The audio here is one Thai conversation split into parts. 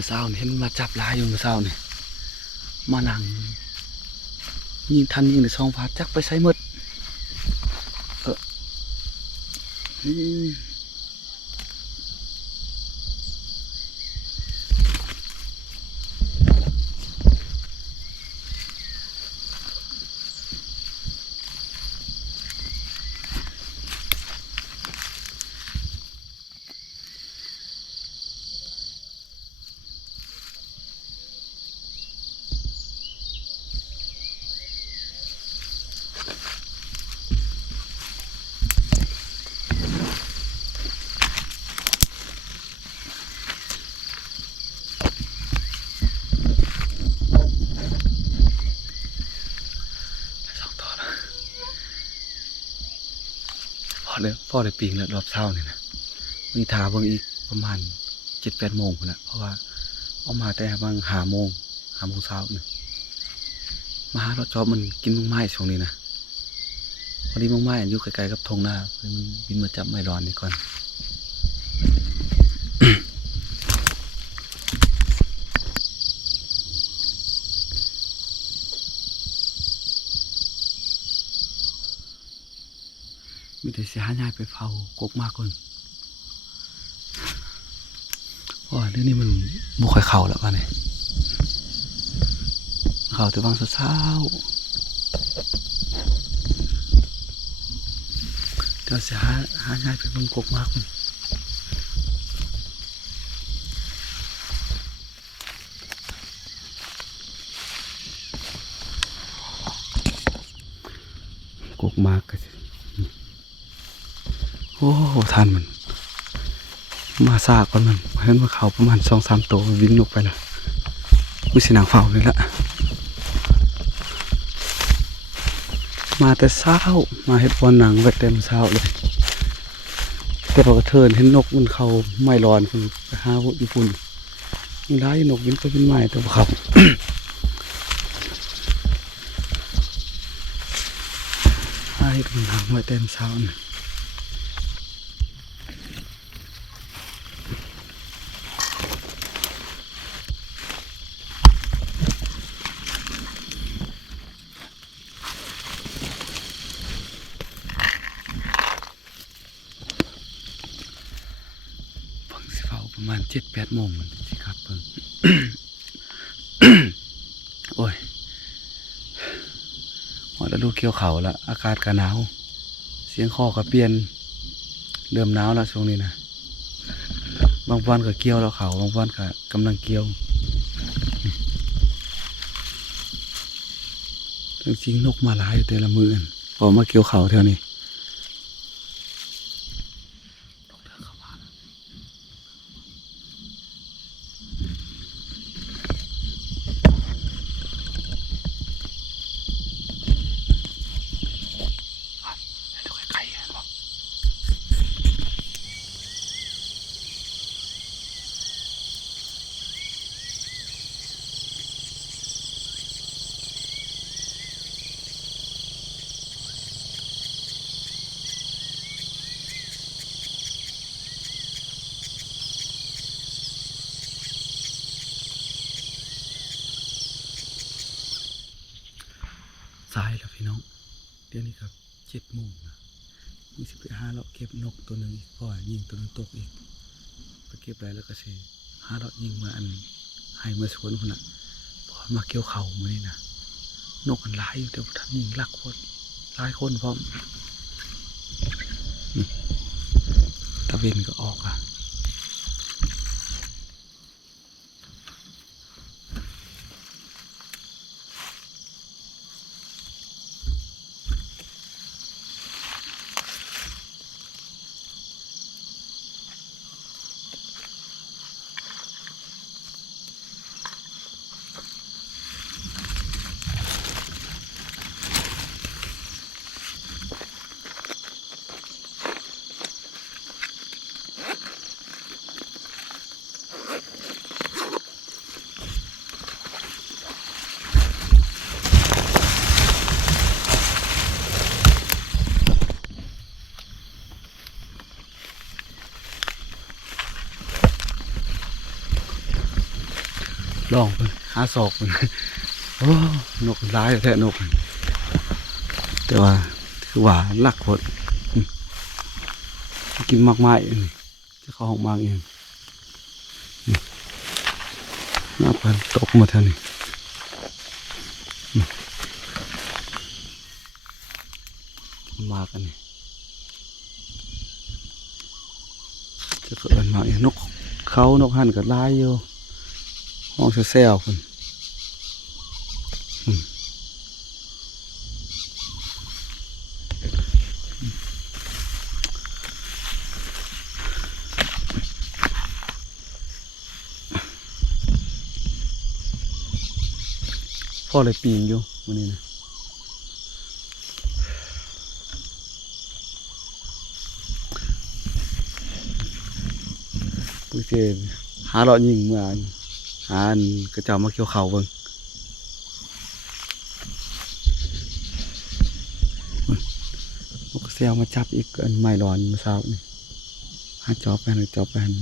มือเศร้านี่เห็นมาจับลายอยู่มือเศร้านี่มานั่งยิงทันยิงในช่องฟ้าจักไปใช้หมดเออ เลยพอเลยปีงแล้วรอบเช้านี่นะมีทาเบิ่งอีกประมาณเจ็ดแปดโมงพุ่นะเพราะว่าเออกมาแต่บางหาโมงหาโมงเช้าหนึ่งมาหารถจอบมันกินมังไม้ช่วงนี้นะพอดีมังไม้อยู่ไกลๆกับทงหน้ามันบินมาจับไม้ร้อนนี่ก่อน มีแต่เสียหายไปเผากกมากคนเพราะเรื่องนี้มันบุค่อยเข่าแล้วกันเนี่ยเข่าแต่บางเช้าเดี๋ยวเสียหายหายไปเบางกกมากคนกกมากก็ โอ้โหทันมัน มาซากก่อนมันเห็นว่าเขาประมาณสองสามตัววิ่งลงไปและกูสินางเฝ้าเลยละมาแต่เช้ามาเห็ดบอลหนังไว้เต็มเช้าเลยแต่พอกระเทินเห็นนกมันเขาไม่ร้อนคุณไปหาพวกญี่ปุ่นมีร้ายนกบินไปบินมาแต่ว่าเขาหาเห็ดบอลหนังไว้เต็มเช้าเนะ เพิ่งสิเฝ้า ประมาณเจ็ดแปดโมงสิครับเพิ่งโอ้ยหอดฤดูเกี่ยวเขาล้วอากาศก็หนาว เสียงคอก็เปลี่ยน เริ่มหนาวแล้วช่วงนี้นะบางวันก็เกี่ยวแล้วเขาบางวันก็กำลังเกี่ยวจริงนกมาหลายอยู่แต่ละมืออั่นพอมาเกี่ยวเขาแถวนี้กเดินเข้ามาแล้ว ดูใกล้ๆกันวะสายแล้ว พี่น้อง เดี๋ยวนี้ครับเจ็ดโมงนะมีสิบไปห้าเราเก็บนกตัวหนึ่งอีกพ่อยิงตัวนึงตกอีกไปเก็บไรแล้วก็เสีห้าเรายิงมาอันให้เมื่อสวนคนน่ะพอมาเกี่ยวเข่ามือนี่นะนกมันหลายอยู่แต่ท่านยิงลักคนหลายคนพร้อมตะเวนก็ออกอะ ลองเพิ่นหาศอกเพิ่นโอ้นกร้ายแท้นก แต่ว่าคือว่าลักโคตรอืมกินมากมายจะเข้าห้องมากเองน้าเพิ่นตกมาเท่านี้มมากันนี่จะเกิดมาเองนกเขานกหันกับลายอยู่ ห้องแซวๆคนพ่อเลยปีนอยู่วันนี้นะปุ้ยเจนหาเราะยิงเมื่อ อันก็จะมาเกี่ยวเขาเบิ้งนกกเซลมาจับอีกอันไม่ร้อนมาเช้านี่หาจอบไปหาจอบไปหัน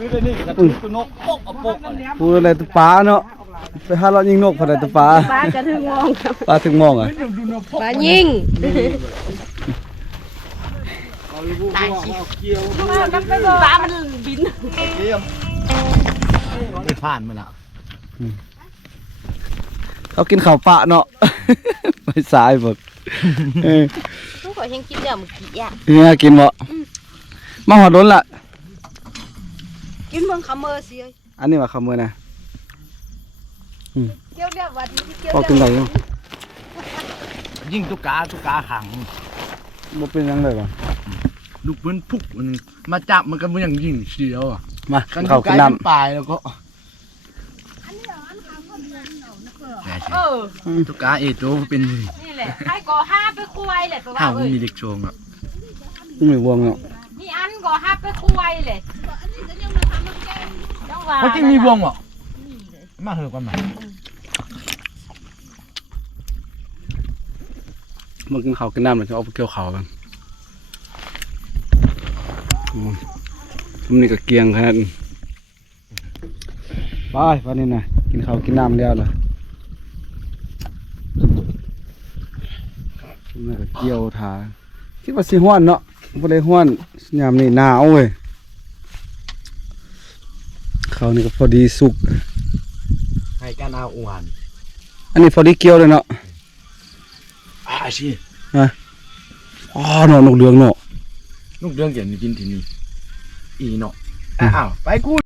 มันนี่กระตุ้นตัวนกปกเอาปกเอาเนี่ยพูดอะไรตัวปลาเนาะไปหาเราะยิงนกพอได้ตัวปลาปลากระทึงมองครับปลาถึงมองอะดูนกปกปลายิงตายขี้เกี่ยวปลามันบินเกี่ยวไม่ผ่านมาแล้วเขากินข้าวปลาเนาะไปสายหมดเออทุกคนยังกินเดี๋ยวเมื่อกี้อะเนี่ยกินบ่มาหอดล้นละ กินเมืองคำเมอร์สิอันนี้ว่าคำมือนะเกี่ยวเดี๋ยววันนี้เกี่ยวพอกินอะไรอยู่ยิ่งตุกกาตุกกาขังบ่เป็นหยังเลยบ่ลูกปืนพุกมันมาจับมันก็มันอย่างยิ่งเสียวอะมากันข้าวตุกกินกาน้ขึ้นปลายแล้วก็เออตุกกาเอโตเป็นนี่แหละให้ก่อห้าไปคุยแหละตัวถ้าว่ามันเอ้ยมีเด็กโชงอะำไม่วงเนาะนี่อันก่อห้าไปคุยเลย ต้องว่าเขาจริงมีวงอะมาเถอะกันมามากินข้าวกินน้ำแล้วจะเอาไปเกี่ยวข้าวกันอืมมันนี่ก็เกียงขนาดนั้นไปวันนี้นะกินข้าวกินน้ำแล้วล่ะมันก็เกี่ยวทาคิดว่าสิห้วนเนาะบ่ได้ห้วนยามนี้หนาวเว้ย ข้าวนี่ก็พอดีสุก ให้กันเอาอ้วนอันนี้พอดีเกี่ยวเลยเนาะอ่าชิอ๋อเนาะนกเหลืองเนาะ ลูกเรื่องเกี่ยวกับกินที่นี่อีเนาะอ้าวไปกู